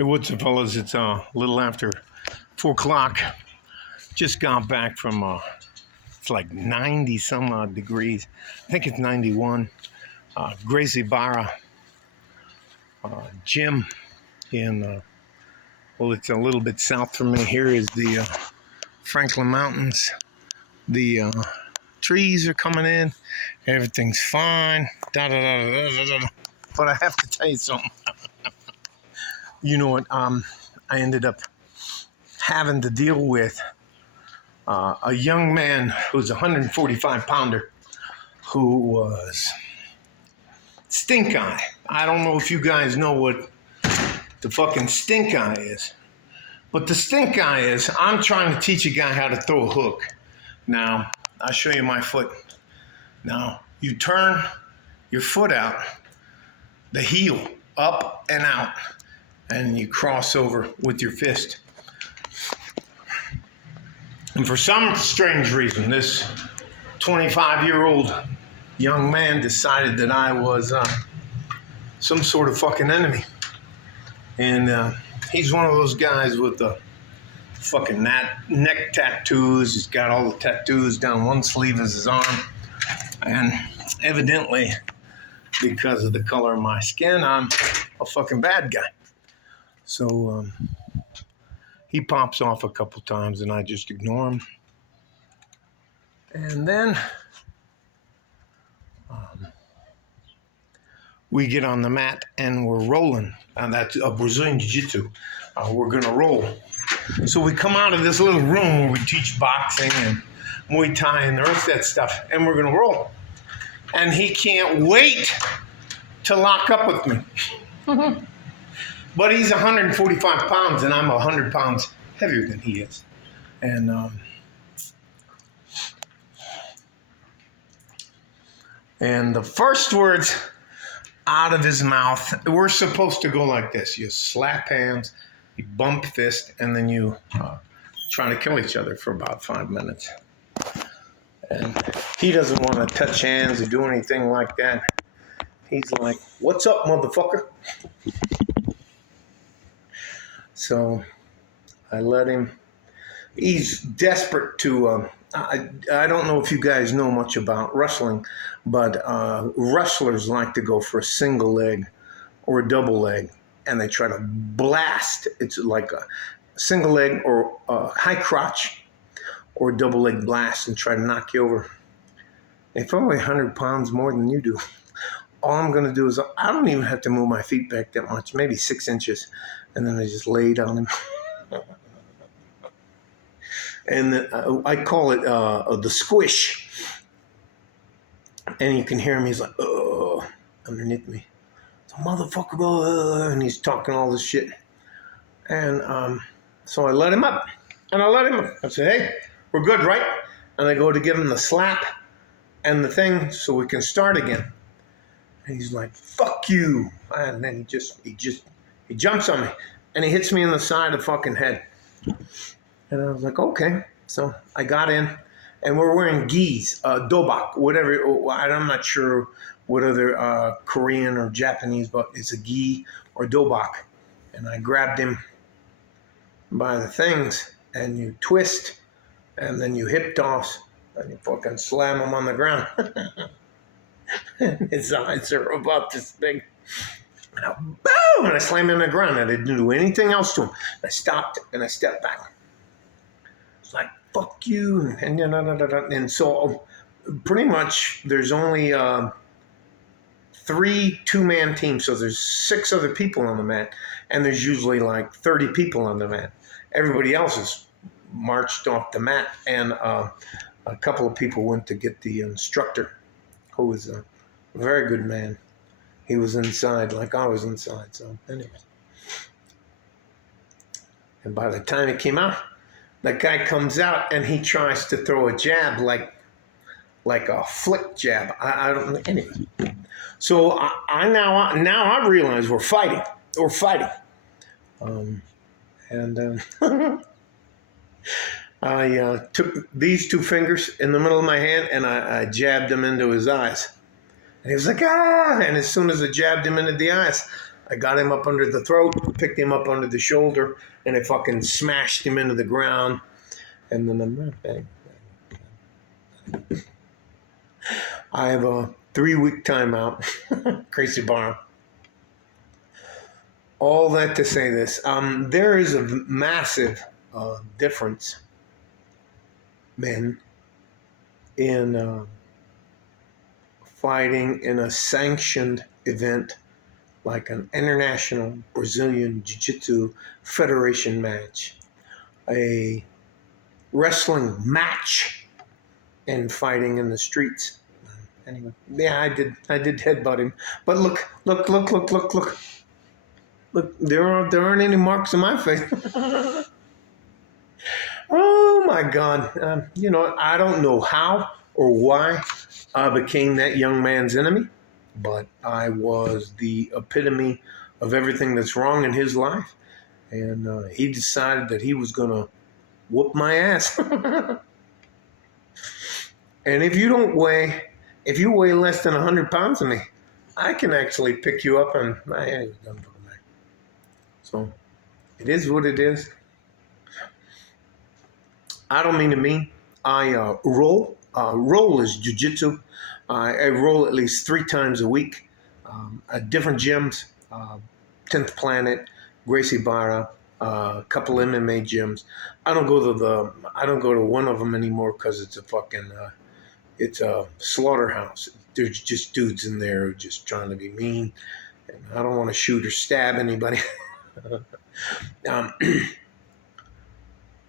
Hey, what's up, fellas? It's a little after 4 o'clock. Just got back from, it's like 90 some odd degrees. I think it's 91. Gracie Barra gym in, well, it's a little bit south from me. Here is the Franklin Mountains. The trees are coming in. Everything's fine. Da, da, da, da, da, da. But I have to tell you something. You know what? I ended up having to deal with a young man who's a 145 pounder who was stink eye. I don't know if you guys know what the fucking stink eye is, but the stink eye is I'm trying to teach a guy how to throw a hook. Now, I'll show you my foot. Now, you turn your foot out, the heel up and out, and you cross over with your fist. And for some strange reason, this 25-year-old young man decided that I was some sort of fucking enemy. And he's one of those guys with the fucking neck tattoos. He's got all the tattoos down one sleeve of his arm. And evidently, because of the color of my skin, I'm a fucking bad guy. So he pops off a couple times and I just ignore him. And then we get on the mat and we're rolling. And that's a Brazilian Jiu-Jitsu. We're going to roll. So we come out of this little room where we teach boxing and Muay Thai and the rest of that stuff. And we're going to roll. And he can't wait to lock up with me. But he's 145 pounds, and I'm 100 pounds heavier than he is. And the first words out of his mouth, we're supposed to go like this. You slap hands, you bump fist, and then you try to kill each other for about 5 minutes. And he doesn't want to touch hands or do anything like that. He's like, "What's up, motherfucker?" So I let him. He's desperate to, I don't know if you guys know much about wrestling, but wrestlers like to go for a single leg or a double leg, and they try to blast. It's like a single leg or a high crotch or a double leg blast and try to knock you over. If I'm only 100 pounds more than you do, all I'm going to do is I don't even have to move my feet back that much, maybe 6 inches. And then I just laid on him. And I call it the squish. And you can hear him. He's like, "Oh," underneath me. "The motherfucker," and he's talking all this shit. And so I let him up. And I let him up. I said, "Hey, we're good, right?" And I go to give him the slap and the thing so we can start again. And he's like, "Fuck you." And then he jumps on me, and he hits me in the side of the fucking head. And I was like, okay. So I got in, and we're wearing gis, dobak, whatever. I'm not sure what other Korean or Japanese, but it's a gi or dobak. And I grabbed him by the things, and you twist, and then you hip toss, and you fucking slam him on the ground. And his eyes are about this big. And I, boom! And I slammed him on the ground. I didn't do anything else to him. I stopped and I stepped back. It's like, "Fuck you." And so pretty much there's only 3 two-man teams. So there's 6 other people on the mat. And there's usually like 30 people on the mat. Everybody else is marched off the mat. And a couple of people went to get the instructor, who was a very good man. He was inside like I was inside. So anyway. And by the time he came out, that guy comes out and he tries to throw a jab like a flick jab. I don't know. Anyway. So I now realize we're fighting. We're fighting. I took these 2 fingers in the middle of my hand and I jabbed them into his eyes. And he was like, "Ah!" And as soon as I jabbed him into the eyes, I got him up under the throat, picked him up under the shoulder, and I fucking smashed him into the ground. And then I'm right back. I have a 3-week timeout. Gracie Barra. All that to say this. There is a massive difference, men, in fighting in a sanctioned event like an international Brazilian Jiu-Jitsu Federation match, a wrestling match, and fighting in the streets. Anyway, yeah, I did headbutt him. But look. Look, there aren't any marks on my face. Oh my God. I don't know how or why I became that young man's enemy, but I was the epitome of everything that's wrong in his life. And he decided that he was going to whoop my ass. And if you weigh less than 100 pounds of me, I can actually pick you up and anyway, so it is what it is. I don't mean to mean. I roll. Roll is jiu-jitsu. I roll at least 3 times a week at different gyms. 10th Planet, Gracie Barra, a couple MMA gyms. I don't go to one of them anymore because it's it's a slaughterhouse. There's just dudes in there who are just trying to be mean, and I don't want to shoot or stab anybody.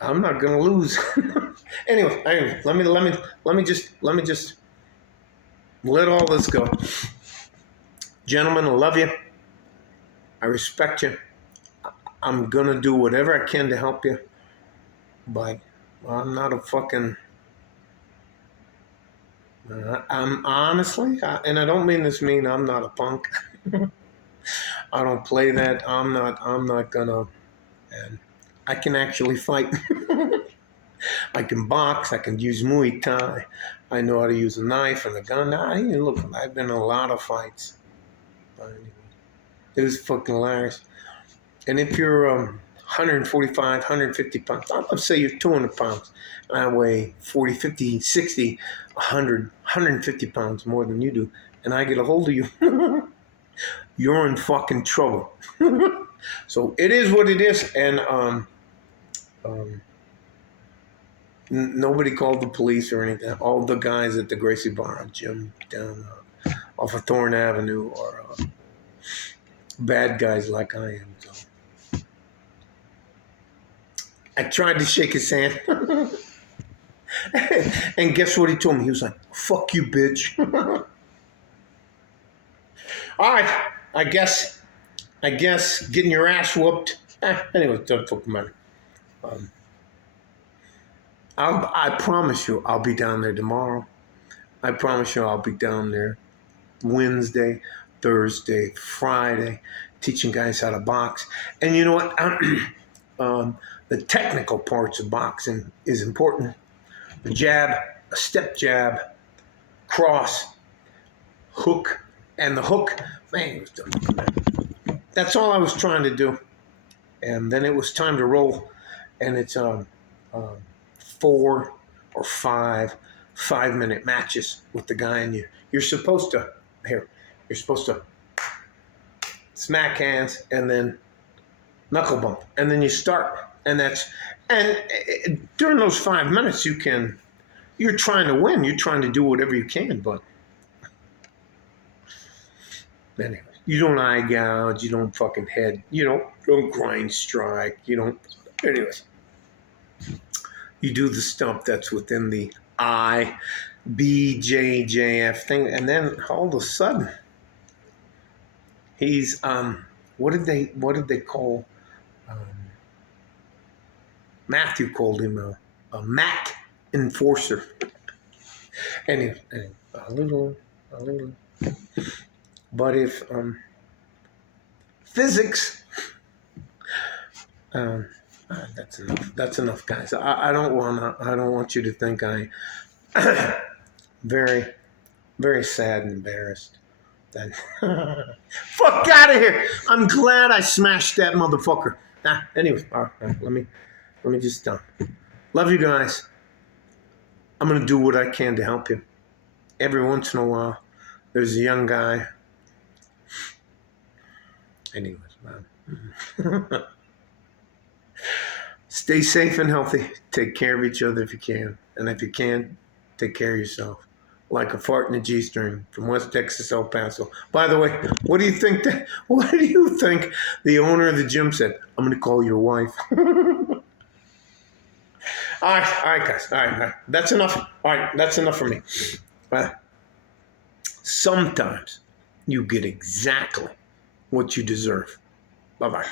I'm not gonna lose. Anyway, let me just let all this go. Gentlemen, I love you. I respect you. I'm gonna do whatever I can to help you, but I'm not a fucking. I'm honestly, and I don't mean this mean. I'm not a punk. I don't play that. I'm not gonna. And I can actually fight. I can box. I can use Muay Thai. I know how to use a knife and a gun. Look, I've been in a lot of fights. But anyway, it was fucking hilarious. And if you're 145, 150 pounds, let's say you're 200 pounds, and I weigh 40, 50, 60, 100, 150 pounds more than you do, and I get a hold of you, you're in fucking trouble. So it is what it is, and nobody called the police or anything. All the guys at the Gracie Barra gym down off of Thorne Avenue are bad guys like I am. So I tried to shake his hand, and guess what he told me? He was like, "Fuck you, bitch." All right, I guess getting your ass whooped. Anyway, don't fucking matter. I promise you, I'll be down there tomorrow. I promise you, I'll be down there Wednesday, Thursday, Friday, teaching guys how to box. And you know what? The technical parts of boxing is important. The jab, a step jab, cross, hook, and the hook. Man, that's all I was trying to do. And then it was time to roll, and it's 4 or 5-minute matches with the guy, and you're supposed to smack hands and then knuckle bump, and then you start, and during those 5 minutes you're trying to win, you're trying to do whatever you can, but anyway, you don't eye gouge, you don't fucking head, you don't grind strike, you don't. Anyways, you do the stuff that's within the IBJJF thing, and then all of a sudden, he's what did they call? Matthew called him a Mac enforcer. Anyway, a little. But if physics, that's enough, guys. I don't want you to think I very, very sad and embarrassed. Then fuck out of here. I'm glad I smashed that motherfucker. Anyway, all right, let me just love you guys. I'm gonna do what I can to help you. Every once in a while, there's a young guy. Anyways, man. Stay safe and healthy. Take care of each other if you can. And if you can, take care of yourself. Like a fart in a G-string from West Texas, El Paso. By the way, what do you think the owner of the gym said? I'm going to call your wife. All right, guys. All right. That's enough. All right, that's enough for me. Sometimes you get exactly what you deserve. Bye-bye.